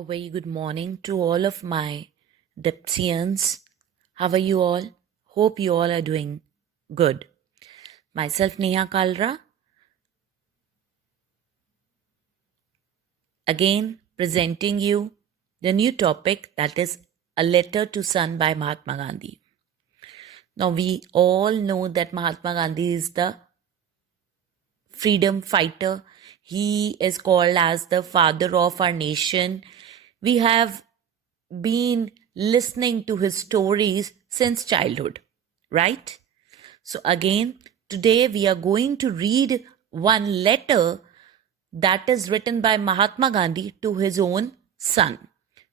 A very good morning to all of my Dipsians. How are you all? Hope you all are doing good. Myself, Neha Kalra, again presenting you the new topic that is A Letter to Son by Mahatma Gandhi. Now, we all know that Mahatma Gandhi is the freedom fighter. He is called as the father of our nation. We have been listening to his stories since childhood, right? So, again, today we are going to read one letter that is written by Mahatma Gandhi to his own son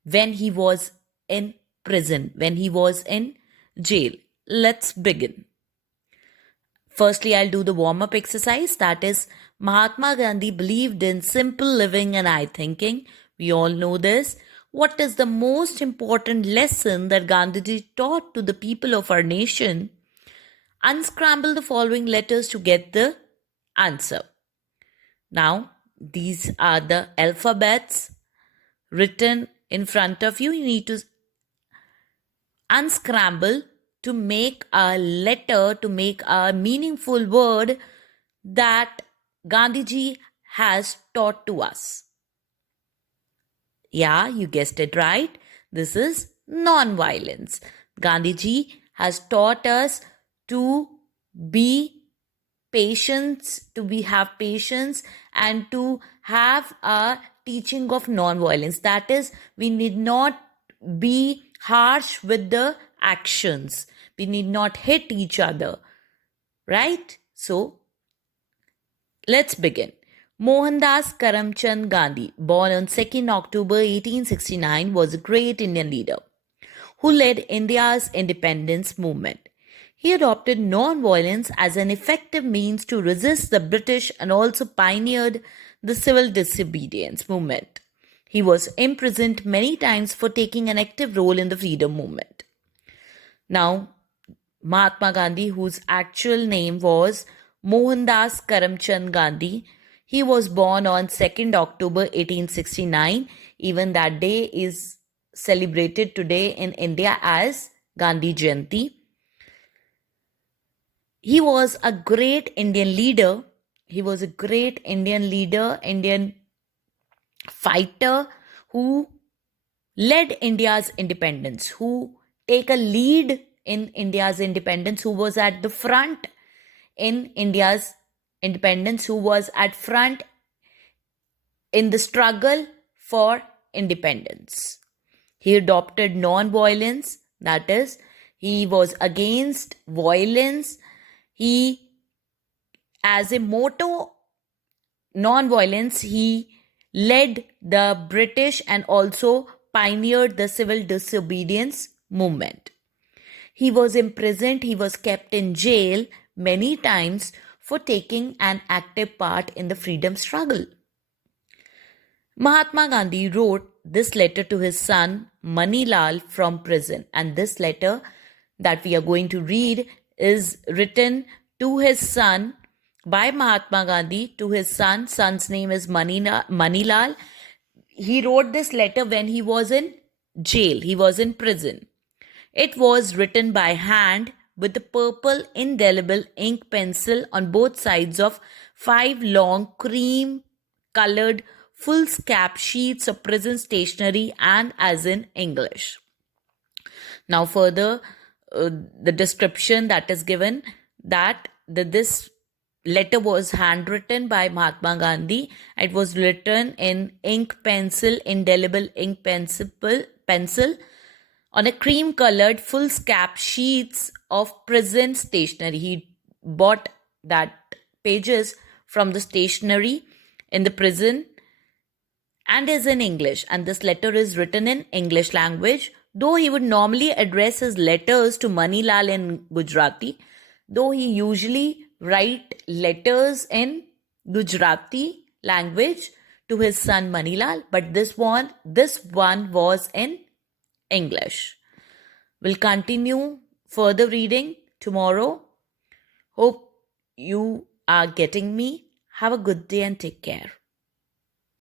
when he was in prison, when he was in jail. Let's begin. Firstly, I'll do the warm up exercise. That is, Mahatma Gandhi believed in simple living and high thinking. We all know this. What is the most important lesson that Gandhiji taught to the people of our nation? Unscramble the following letters to get the answer. Now, these are the alphabets written in front of you. You need to unscramble to make a letter, to make a meaningful word that Gandhiji has taught to us. Yeah, you guessed it right. This is non-violence. Gandhiji has taught us to be patience, have patience, and to have a teaching of non-violence. That is, we need not be harsh with the actions. We need not hit each other. Right? So, let's begin. Mohandas Karamchand Gandhi, born on 2nd October 1869, was a great Indian leader who led India's independence movement. He adopted non-violence as an effective means to resist the British and also pioneered the civil disobedience movement. He was imprisoned many times for taking an active role in the freedom movement. Now, Mahatma Gandhi, whose actual name was Mohandas Karamchand Gandhi, he was born on 2nd October 1869. Even that day is celebrated today in India as Gandhi Jayanti. He was a great Indian leader. He was a great Indian leader, Indian fighter who led India's independence, who take a lead in India's independence, who was at the front in India's independence, who was at front in the struggle for independence. He adopted non-violence, that is, he was against violence. He, as a motto, non-violence, he led the British and also pioneered the civil disobedience movement. He was imprisoned, he was kept in jail many times for taking an active part in the freedom struggle. Mahatma Gandhi wrote this letter to his son Manilal from prison, and this letter that we are going to read is written to his son by Mahatma Gandhi to his son. Son's name is Manilal. He wrote this letter when he was in jail, he was in prison. It was written by hand with a purple indelible ink pencil on both sides of 5 long cream colored foolscap sheets of prison stationery and as in English. Now, further, the description that is given that this letter was handwritten by Mahatma Gandhi. It was written in indelible ink pencil on a cream colored foolscap sheets of prison stationery. He bought that pages from the stationery in the prison and is in English. And this letter is written in English language. Though he would normally address his letters to Manilal in Gujarati, though he usually write letters in Gujarati language to his son Manilal, but this one was in English. We'll continue further reading tomorrow. Hope you are getting me. Have a good day and take care.